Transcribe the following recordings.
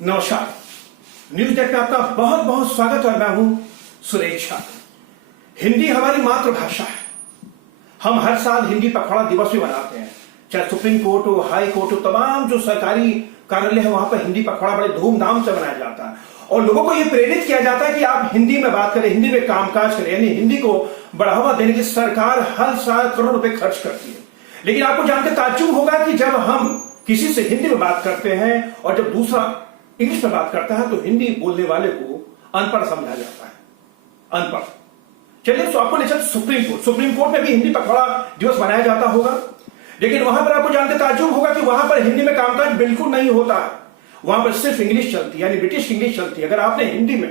नमस्कार। News desk में आपका बहुत बहुत स्वागत है। मैं हूं सुरेश झा। हिंदी हमारी मातृभाषा है। हम हर साल हिंदी पखवाड़ा दिवस भी मनाते हैं, चाहे सुप्रीम कोर्ट हो, हाई कोर्ट हो, तमाम जो सरकारी कार्यालय है वहां पर हिंदी पखवाड़ा बड़े धूमधाम से मनाया जाता है और लोगों को यह प्रेरित किया जाता है कि आप हिंदी में बात करें, हिंदी में कामकाज करें, यानी हिंदी को बढ़ावा देने की सरकार हर साल करोड़ रुपए खर्च करती है। लेकिन आपको जानकर ताज्जुब होगा कि जब हम किसी से हिंदी में बात करते हैं और जब दूसरा इंग्लिश में बात करता है तो हिंदी बोलने वाले को अनपढ़ समझा जाता है। अनपढ़। चलिए, तो आपको ले चलते सुप्रीम कोर्ट में भी हिंदी पखवाड़ा दिवस मनाया जाता होगा, लेकिन वहां पर आपको जानकर ताज्जुब होगा कि वहां पर हिंदी में कामकाज बिल्कुल नहीं होता है। वहां पर सिर्फ इंग्लिश चलती है, यानी ब्रिटिश इंग्लिश चलती है। अगर आपने हिंदी में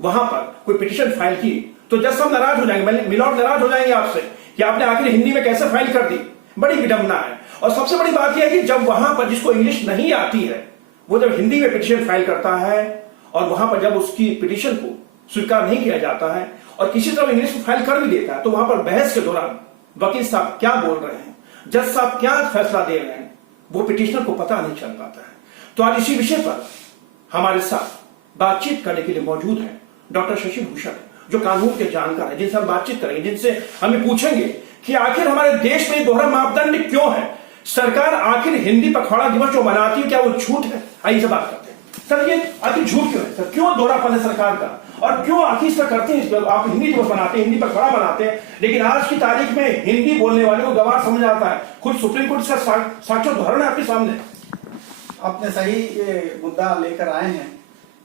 वहां पर कोई पिटीशन फाइल की तो जज साहब नाराज हो जाएंगे, मिलॉर्ड नाराज हो जाएंगे आपसे कि आपने आखिर हिंदी में कैसे फाइल कर दी। बड़ी विडंबना है। और सबसे बड़ी बात यह है कि जब वहां पर जिसको इंग्लिश नहीं आती है वो जब हिंदी में पिटीशन फाइल करता है और वहां पर जब उसकी पिटीशन को स्वीकार नहीं किया जाता है और किसी तरह इंग्लिश में फाइल कर भी देता है तो वहां पर बहस के दौरान वकील साहब क्या बोल रहे हैं, जज साहब क्या फैसला दे रहे हैं, वो पिटीशनर को पता नहीं चल पाता है। तो आज इसी विषय पर हमारे साथ बातचीत करने के लिए मौजूद है डॉक्टर शशि भूषण, जो कानून के जानकार है, जिनसे हम बातचीत करेंगे, जिनसे हमें पूछेंगे कि आखिर हमारे देश में दोहरा मापदंड क्यों है। सरकार आखिर हिंदी पखवाड़ा दिवस जो मनाती है क्या वो झूठ है? आइए से बात करते हैं। सर, ये आखिर झूठ क्यों है? सर, क्यों दोहरापन है सरकार का और क्यों आखिर इसका करते हैं? आप हिंदी दिवस मनाते हैं, हिंदी पखवाड़ा मनाते हैं, लेकिन आज की तारीख में हिंदी बोलने वाले को गवार समझ आता है। खुद सुप्रीम कोर्ट का साक्ष्य उदाहरण है आपके सामने। आपने सही ये मुद्दा लेकर आए हैं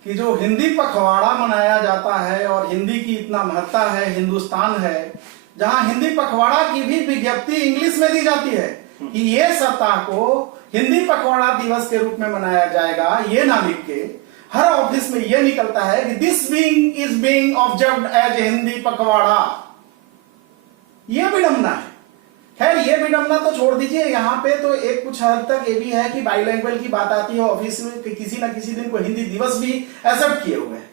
कि जो हिंदी पखवाड़ा मनाया जाता है और हिंदी की इतना महत्ता है, हिंदुस्तान है जहां हिंदी पखवाड़ा की भी विज्ञप्ति इंग्लिश में दी जाती है कि ये सप्ताह को हिंदी पखवाड़ा दिवस के रूप में मनाया जाएगा, ये ना लिख के हर ऑफिस में ये निकलता है कि this being is being observed as Hindi Pakhwada. ये विडंबना है। खैर, ये विडंबना तो छोड़ दीजिए, यहाँ पे तो एक कुछ हद तक ये भी है कि बाइलैंग्वेज की बात आती है ऑफिस में कि किसी न किसी दिन को हिंदी दिवस भी एक्सेप्ट किए हुए हैं।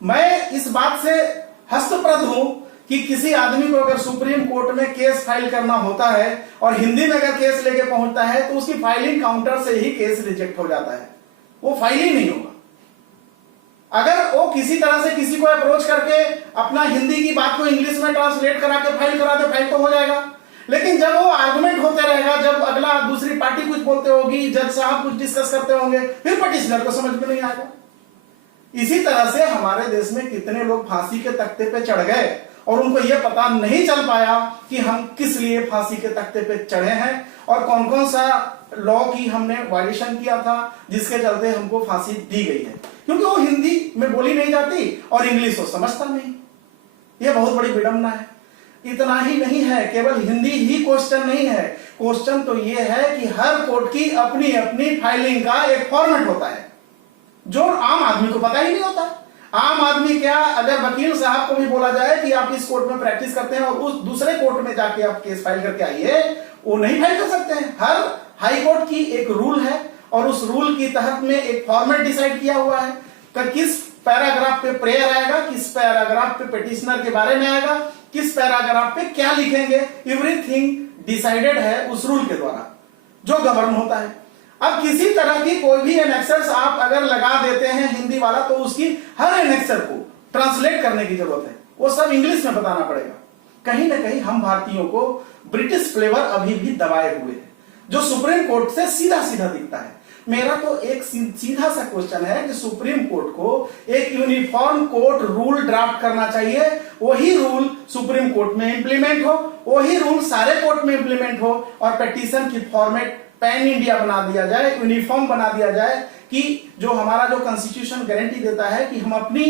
मैं इस बात से हस्तप्रद हूं कि किसी आदमी को अगर सुप्रीम कोर्ट में केस फाइल करना होता है और हिंदी में अगर केस लेके पहुंचता है तो उसकी फाइलिंग काउंटर से ही केस रिजेक्ट हो जाता है, वो फाइल ही नहीं होगा। अगर वो किसी तरह से किसी को अप्रोच करके अपना हिंदी की बात को इंग्लिश में ट्रांसलेट करा के फाइल करा दे, फाइल तो हो जाएगा। लेकिन जब वो आर्गुमेंट होते रहेगा, जब अगला दूसरी पार्टी कुछ बोलते होगी, जज साहब कुछ डिस्कस करते होंगे, फिर पिटीशनर को समझ में नहीं आएगा। इसी तरह से हमारे देश में कितने लोग फांसी के तख्ते पे चढ़ गए और उनको यह पता नहीं चल पाया कि हम किस लिए फांसी के तख्ते पे चढ़े हैं और कौन कौन सा लॉ की हमने वायलेशन किया था जिसके चलते हमको फांसी दी गई है, क्योंकि वो हिंदी में बोली नहीं जाती और इंग्लिश वो समझता नहीं। यह बहुत बड़ी विडंबना है। इतना ही नहीं है, केवल हिंदी ही क्वेश्चन नहीं है। क्वेश्चन तो यह है कि हर कोर्ट की अपनी अपनी फाइलिंग का एक फॉर्मेट होता है जो आम आदमी को पता ही नहीं होता। आम आदमी क्या, अगर वकील साहब को भी बोला जाए कि आप इस कोर्ट में प्रैक्टिस करते हैं और उस दूसरे कोर्ट में जाके आप केस फाइल करके आइए, वो नहीं फाइल कर सकते हैं। हर हाई कोर्ट की एक रूल है और उस रूल की तहत में एक फॉर्मेट डिसाइड किया हुआ है कि किस पैराग्राफ पे प्रेयर आएगा, किस पैराग्राफ पे पिटीशनर के बारे में आएगा, किस पैराग्राफ पे क्या लिखेंगे। एवरीथिंग डिसाइडेड है उस रूल के द्वारा जो गवर्न होता है। अब किसी तरह की कोई भी एनेक्सर्स आप अगर लगा देते हैं हिंदी वाला तो उसकी हर एनेक्सर को ट्रांसलेट करने की जरूरत है, वो सब इंग्लिश में बताना पड़ेगा। कहीं ना कहीं हम भारतीयों को ब्रिटिश फ्लेवर अभी भी दबाए हुए है जो सुप्रीम कोर्ट से सीधा सीधा दिखता है। मेरा तो एक सीधा सा क्वेश्चन है कि सुप्रीम कोर्ट को एक यूनिफॉर्म कोर्ट रूल ड्राफ्ट करना चाहिए, वही रूल सुप्रीम कोर्ट में इंप्लीमेंट हो, वही रूल सारे कोर्ट में इंप्लीमेंट हो और पिटीशन की फॉर्मेट पैन इंडिया बना दिया जाए, यूनिफॉर्म बना दिया जाए कि जो हमारा जो कॉन्स्टिट्यूशन गारंटी देता है कि हम अपनी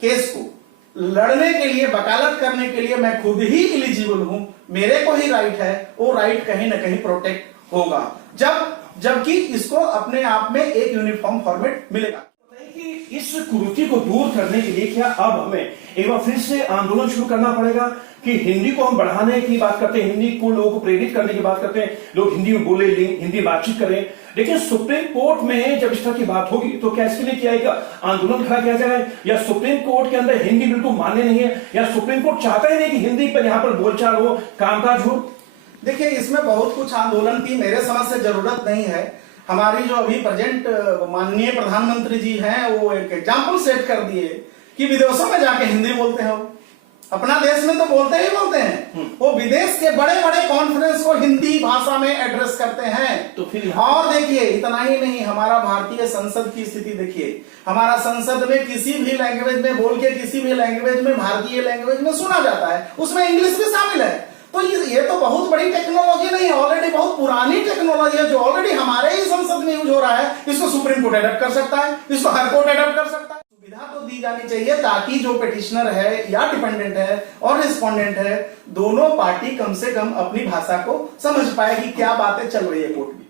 केस को लड़ने के लिए, वकालत करने के लिए मैं खुद ही एलिजिबल हूं, मेरे को ही राइट है, वो राइट कहीं ना कहीं प्रोटेक्ट होगा जबकि इसको अपने आप में एक यूनिफॉर्म फॉर्मेट मिलेगा। कि इस कुरीति को दूर करने के लिए क्या अब हमें एक बार फिर से आंदोलन शुरू करना पड़ेगा कि हिंदी को हम बढ़ाने की बात करते हैं, हिंदी को लोगों को प्रेरित करने की बात करते हैं, लोग हिंदी में बोले, हिंदी बातचीत करें, लेकिन सुप्रीम कोर्ट में जब इस तरह की बात होगी तो क्या इसके लिए क्या एक आंदोलन खड़ा किया जाए? या सुप्रीम कोर्ट के अंदर हिंदी बिल्कुल मान्य नहीं है, या सुप्रीम कोर्ट चाहता ही नहीं कि हिंदी पर यहाँ पर बोलचाल हो, कामकाज हो? देखिए, इसमें बहुत कुछ आंदोलन की मेरे समझ से जरूरत नहीं है। हमारी जो अभी प्रेजेंट माननीय प्रधानमंत्री जी हैं वो एक एग्जाम्पल सेट कर दिए कि विदेशों में जाके हिंदी बोलते हैं। अपना देश में तो बोलते ही बोलते हैं, वो विदेश के बड़े बड़े कॉन्फ्रेंस को हिंदी भाषा में एड्रेस करते हैं। तो फिर और देखिए इतना ही नहीं, हमारा भारतीय संसद की स्थिति देखिए, हमारा संसद में किसी भी लैंग्वेज में बोल के किसी भी लैंग्वेज में भारतीय लैंग्वेज में सुना जाता है, उसमें इंग्लिश भी शामिल है। तो ये तो बहुत बड़ी टेक्नोलॉजी नहीं है, ऑलरेडी बहुत पुरानी टेक्नोलॉजी है जो ऑलरेडी हमारे ही संसद में यूज हो रहा है। इसको सुप्रीम कोर्ट एडप्ट कर सकता है, इसको हाई कोर्ट एडप्ट कर सकता है। सुविधा तो दी जानी चाहिए ताकि जो पिटिशनर है या डिपेंडेंट है और रिस्पोंडेंट है, दोनों पार्टी कम से कम अपनी भाषा को समझ पाए कि क्या बातें चल रही है कोर्ट में।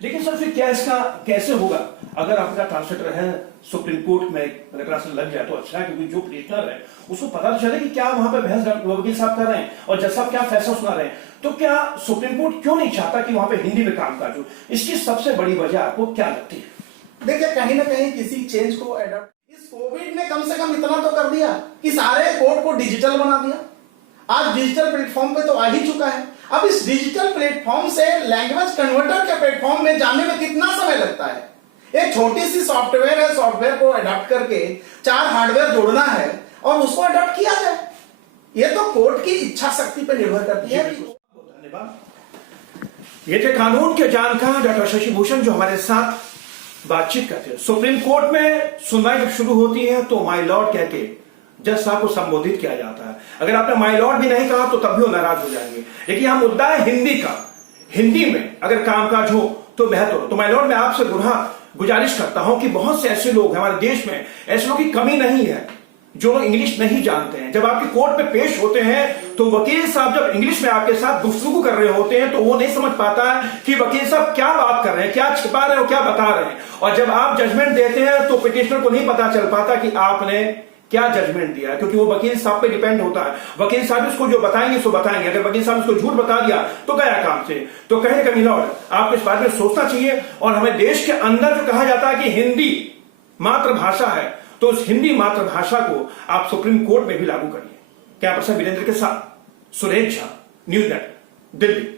लेकिन सर फिर क्या इसका कैसे होगा अगर आपका ट्रांसलेटर है सुप्रीम कोर्ट में, अगर ट्रांसलेटर लग जाए तो अच्छा है, क्योंकि जो पिटिशनर है उसको पता तो चले कि क्या वहां पे बहस वकील साहब कर रहे हैं और जज साहब क्या फैसला सुना रहे हैं। तो क्या सुप्रीम कोर्ट क्यों नहीं चाहता कि वहां पे हिंदी में कामकाज हो? इसकी सबसे बड़ी वजह आपको क्या लगती है? देखिए कहीं ना कहीं किसी चेंज को एडॉप्ट, इस कोविड ने कम से कम इतना तो कर दिया कि सारे कोर्ट को डिजिटल बना दिया। आज डिजिटल प्लेटफॉर्म पे तो आ ही चुका है। अब इस डिजिटल प्लेटफॉर्म से लैंग्वेज कन्वर्टर के प्लेटफॉर्म में जाने में कितना समय लगता है? एक छोटी सी सॉफ्टवेयर है, सॉफ्टवेयर को अडॉप्ट करके 4 हार्डवेयर जोड़ना है और उसको अडॉप्ट किया जाए। ये तो कोर्ट की इच्छा शक्ति पर निर्भर करती है। धन्यवाद। ये थे कानून के जानकार डॉक्टर शशि भूषण जो हमारे साथ बातचीत करते हैं। सुप्रीम कोर्ट में सुनवाई जब शुरू होती है तो माय लॉर्ड कह के जज साहब को संबोधित किया जाता है। अगर आपने माय लॉर्ड भी नहीं कहा तो तब भी वो नाराज हो जाएंगे। लेकिन यहां मुद्दा है हिंदी का। हिंदी में अगर कामकाज हो तो बेहतर हो। तो माय लॉर्ड मैं आपसे गुजारिश करता हूं कि बहुत से ऐसे लोग हमारे देश में, ऐसे लोगों की कमी नहीं है जो लोग इंग्लिश नहीं जानते हैं। जब आपके कोर्ट में पेश होते हैं तो वकील साहब जब इंग्लिश में आपके साथ गुफ्तगू कर रहे होते हैं तो वो नहीं समझ पाता है कि वकील साहब क्या बात कर रहे हैं, क्या छिपा रहे हैं और क्या बता रहे हैं। और जब आप जजमेंट देते हैं तो पिटिशनर को नहीं पता चल पाता कि आपने क्या जजमेंट दिया, क्योंकि वो वकील साहब पे डिपेंड होता है। वकील साहब उसको जो बताएंगे सो बताएंगे। अगर वकील साहब उसको झूठ बता दिया तो गया काम से। तो कहे कभी लॉर्ड आपको इस बारे में सोचना चाहिए। और हमें देश के अंदर जो कहा जाता है कि हिंदी मातृभाषा है, तो उस हिंदी मातृभाषा को आप सुप्रीम कोर्ट में भी लागू करिए। क्या पर्सन वीरेंद्र के साथ सुरेश झा, न्यूज़ नेट, दिल्ली।